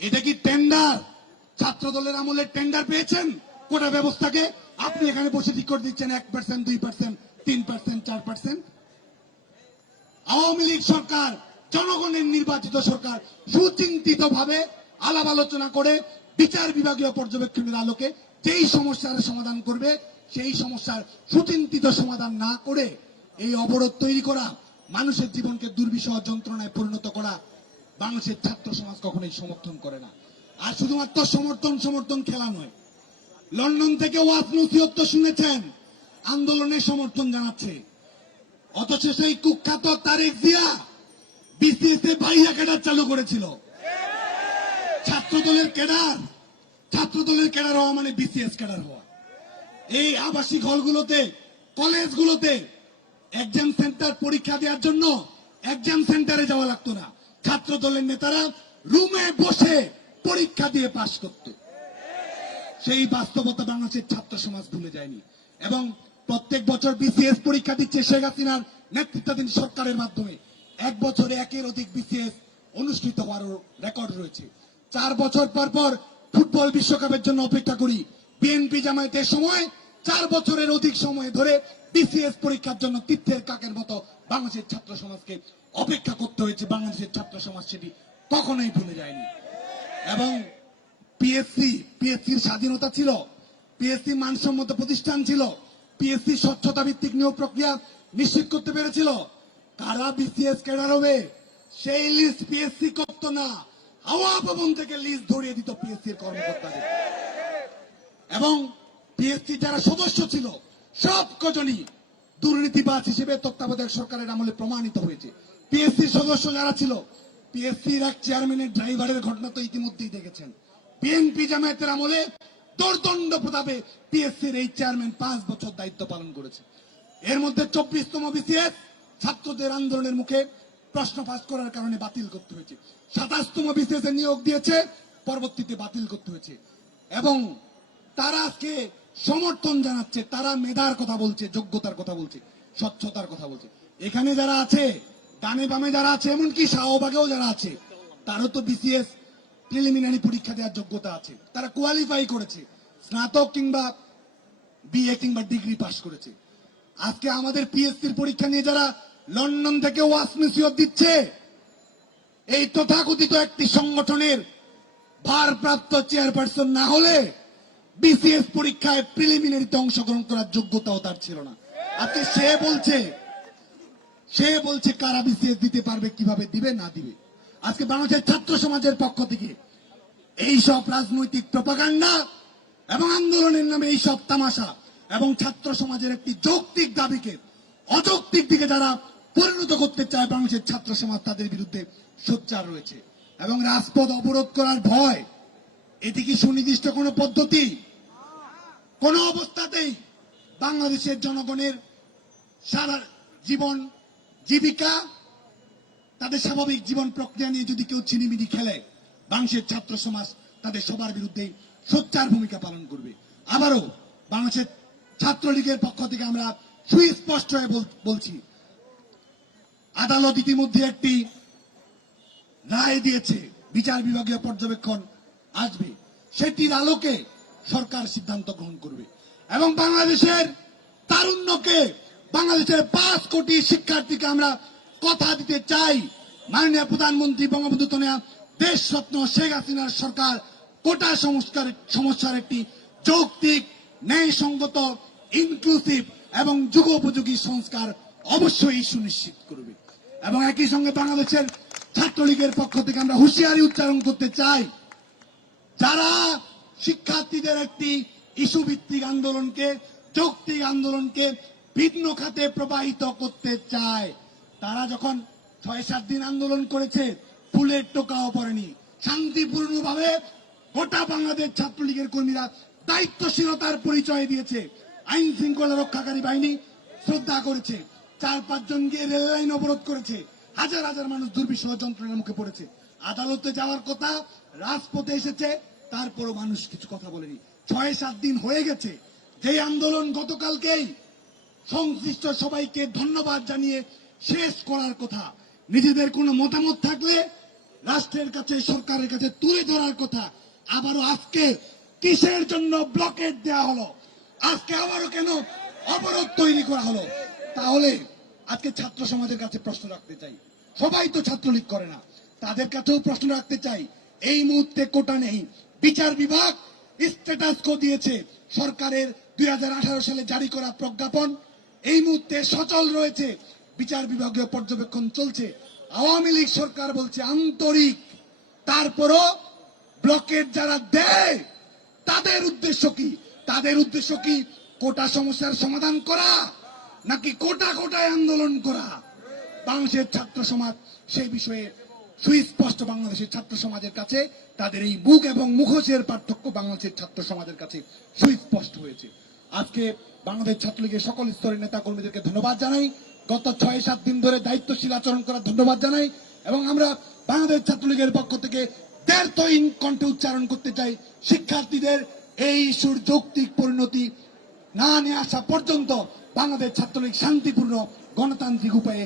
এটা কি টেন্ডার? ছাত্র দলের আমলে টেন্ডার পেয়েছেন কোটা ব্যবস্থাকে? আপনি এখানে বসে ঠিক করে দিচ্ছেন 1%, 2%, 3%, 4%। আওয়ামী লীগ সরকার, জনগণের নির্বাচিত সরকার, সুচিন্তিত ভাবে আলাপ আলোচনা করে বিচার বিভাগীয় পর্যবেক্ষণের আলোকে যেই সমস্যার সমাধান করবে, সেই সমস্যার সুচিন্তিত সমাধান না করে এই অবরোধ তৈরি করা, মানুষের জীবনকে দুর্বিষহ যন্ত্রণায় পরিণত করা বাংলাদেশের ছাত্র সমাজ কখনোই সমর্থন করে না। আর শুধুমাত্র সমর্থন খেলা নয়, লন্ডন থেকে ওয়াজ নসিহত তো শুনেছেন, আন্দোলনের সমর্থন জানাচ্ছে। অথচ সেই কুখ্যাত তারেক জিয়া বিসিএস এ বাইয়া ক্যাডার চালু করেছিল। ছাত্রদলের ক্যাডার হওয়া মানে বিসিএস ক্যাডার হওয়া। এই আবাসিক হলগুলোতে, কলেজগুলোতে এক্সাম সেন্টার পরীক্ষা দেওয়ার জন্য এক্সাম সেন্টারে যাওয়া লাগতো না, ছাত্র দলের নেতারা রুমে বসে পরীক্ষা দিয়ে পাশ করত। সেই বাস্তবতা বাংলাদেশের ছাত্র সমাজ ভুলে যায়নি এবং প্রত্যেক বছর বিসিএস পরীক্ষা দিচ্ছে শেখ হাসিনার নেতৃত্বাধীন সরকারের মাধ্যমে। এক বছরে একের অধিক বিসিএস অনুষ্ঠিত হওয়ার রেকর্ড রয়েছে। 4 বছর পর পর ফুটবল বিশ্বকাপের জন্য অপেক্ষা করি। বিএনপি জামায়াতের সময় 4 বছরের অধিক সময় ধরে বিসিএস পরীক্ষার জন্য তীর্থের কাকের মতো বাংলাদেশের ছাত্র সমাজকে অপেক্ষা করতে হয়েছে। বাংলাদেশের ছাত্র সমাজ সেটি কখনোই ভুলে যায়নি। এবং পিএসসির স্বাধীনতা ছিল, পিএসসি মানসম্মত প্রতিষ্ঠান ছিল, পিএসসি স্বচ্ছতা ভিত্তিক নিয়োগ প্রক্রিয়া নিশ্চিত করতে পেরেছিল। কারা বিসিএস ক্যাডার হবে সেই লিস্ট পিএসসি করত না, হাওয়া ভবন থেকে লিস্ট ধরিয়ে দিত পিএসসির কর্মকর্তাদের। এবং পিএসসি যারা সদস্য ছিল সব কজনই দুর্নীতিবাজ হিসেবে তত্ত্বাবধায়ক সরকারের আমলে প্রমাণিত হয়েছে। পিএসসির সদস্য যারা ছিল, পিএসসির এক চেয়ারম্যানের ড্রাইভারের ঘটনা তো ইতিমধ্যেই দেখেছেন। বিএনপি জামায়াতের আমলে দোর্দণ্ড প্রতাপে পিএসসির এই চেয়ারম্যান 5 বছর দায়িত্ব পালন করেছে। এর মধ্যে 24তম বিসিএস ছাত্রদের আন্দোলনের মুখে প্রশ্ন ফাঁস করার কারণে বাতিল করতে হয়েছে। 27তম বিসিএস এ নিয়োগ দিয়েছে, পরবর্তীতে বাতিল করতে হয়েছে। এবং তারা আজকে সমর্থন জানাচ্ছে, তারা মেধার কথা বলছে, যোগ্যতার কথা বলছে, স্বচ্ছতার কথা বলছে। এখানে যারা আছে, ডানে বামে যারা আছে, এমনকি শাহবাগেও যারা আছে, তারও তো বিসিএস প্রিলিমিনারি পরীক্ষা দেওয়ার যোগ্যতা আছে। তারা কোয়ালিফাই করেছে, স্নাতক কিংবা বিএ কিংবা ডিগ্রি পাস করেছে। আজকে আমাদের পিএসসির পরীক্ষা নিয়ে যারা লন্ডন থেকে ওয়াজ নসিহত দিচ্ছে, এই তথাকথিত একটি সংগঠনের ভারপ্রাপ্ত চেয়ারপারসন না হলে বিসিএস পরীক্ষায় প্রিলিমিনারিতে অংশগ্রহণ করার যোগ্যতাও তার ছিল না। আজকে সে বলছে কারা বিসিএস দিতে পারবে, কিভাবে দিবে না দিবে। আজকে বাংলাদেশের ছাত্র সমাজের পক্ষ থেকে এই সব রাজনৈতিক প্রপাগান্ডা এবং আন্দোলনের নামে এই সব তামাশা এবং ছাত্র সমাজের একটি যৌক্তিক দাবিকে অযৌক্তিক দিকে যারা পরিণত করতে চায় বাংলাদেশের ছাত্র সমাজ, তাদের বিরুদ্ধে সোচ্চার রয়েছে। এবং রাজপথ অবরোধ করার ভয়, এটি কি সুনির্দিষ্ট কোন পদ্ধতি? কোন অবস্থাতেই বাংলাদেশের জনগণের সারা জীবন জীবিকা, তাদের স্বাভাবিক জীবন প্রক্রিয়া নিয়ে যদি কেউ ছিনিমিনি খেলে, বাংলাদেশের ছাত্র সমাজ তাদের সবার বিরুদ্ধে সোচ্চার ভূমিকা পালন করবে। আবারও বাংলাদেশের ছাত্রলীগের পক্ষ থেকে আমরা সুস্পষ্ট হয়ে বলছি, আদালত ইতিমধ্যে একটি রায় দিয়েছে, বিচার বিভাগীয় পর্যবেক্ষণ আসবে, সেটির আলোকে সরকার সিদ্ধান্ত গ্রহণ করবে। এবং বাংলাদেশের তারুণ্যকে, বাংলাদেশের 5 কোটি শিক্ষার্থীকে আমরা কথা দিতে চাই, মাননীয় প্রধানমন্ত্রী বঙ্গবন্ধু কন্যা দেশ স্বপ্ন শেখ হাসিনার সরকার কোটা সমস্যার একটি যৌক্তিক, ন্যায়সঙ্গত, ইনক্লুসিভ এবং যুগোপযোগী সংস্কার অবশ্যই সুনিশ্চিত করবে। এবং একই সঙ্গে বাংলাদেশের ছাত্রলীগের পক্ষ থেকে আমরা হুঁশিয়ারি উচ্চারণ করতে চাই, যারা শিক্ষার্থীদের একটি ইস্যু ভিত্তিক আন্দোলনকে, যৌক্তিক আন্দোলনকে ভিন্ন খাতে প্রবাহিত করতে চায়, তারা যখন 6-7 দিন আন্দোলন করেছে, ফুলের টোকাও পড়েনি, শান্তিপূর্ণভাবে গোটা বাংলাদেশ ছাত্রলীগের কর্মীরা দায়িত্বশীলতার পরিচয় দিয়েছে। আইন শৃঙ্খলা রক্ষাকারী বাহিনী শ্রদ্ধা করেছে, 4-5 জন গিয়ে রেল লাইন অবরোধ করেছে, হাজার হাজার মানুষ দুর্বিষহ যন্ত্রণার মুখে পড়েছে। আদালতে যাওয়ার কথা, রাজপথে এসেছে, তারপরও মানুষ কিছু কথা বলেনি। 6-7 দিন হয়ে গেছে। যে আন্দোলন গতকালকেই সংশ্লিষ্ট সবাইকে ধন্যবাদ জানিয়ে শেষ করার কথা, নিজেদের কোনো মতামত থাকলে রাষ্ট্রের কাছে সরকারের কাছে তুলে ধরার কথা। আবারও আজকে কিসের জন্য ব্লকেট দেওয়া হলো, আজকে আবারও কেন অবরোধ তৈরি করা হলো? তাহলে আজকে ছাত্র সমাজের কাছে প্রশ্ন রাখতে চাই, সবাই তো ছাত্রলীগ করে না, তাদের কাছেও প্রশ্ন রাখতে চাই। এই মুহূর্তে কোটা নেই, বিচার বিভাগ স্ট্যাটাস কো দিয়েছে, সরকারের 2018 সালে জারি করা প্রজ্ঞাপন এই মুহূর্তে সচল রয়েছে, বিচার বিভাগীয় পর্যবেক্ষণ চলছে। আওয়ামী লীগ সরকার বলছে আন্তরিক, তারপরও ব্লকেট যারা দেয় তাদের উদ্দেশ্য কি? তাদের উদ্দেশ্য কি কোটা সমস্যার সমাধান করা, নাকি কোটা কোটায় আন্দোলন করা? বাংলাদেশের ছাত্র সমাজ সেই বিষয়ে সুস্পষ্ট। বাংলাদেশের ছাত্র সমাজের কাছে তাদের এই বুক এবং মুখোশের পার্থক্য বাংলাদেশের ছাত্র সমাজের কাছে সুস্পষ্ট হয়েছে। আজকে বাংলাদেশ ছাত্রলীগের সকল স্তরের নেতা কর্মীদেরকে ধন্যবাদ জানাই, গত 6-7 দিন ধরে দায়িত্বশীল আচরণ করার ধন্যবাদ জানাই, এবং আমরা বাংলাদেশ ছাত্রলীগের পক্ষ থেকে দ্ব্যর্থহীন কণ্ঠে উচ্চারণ করতে চাই, শিক্ষার্থীদের এই ইস্যুর যৌক্তিক পরিণতি না নিয়ে আসা পর্যন্ত বাংলাদেশ ছাত্রলীগ শান্তিপূর্ণ গণতান্ত্রিক উপায়ে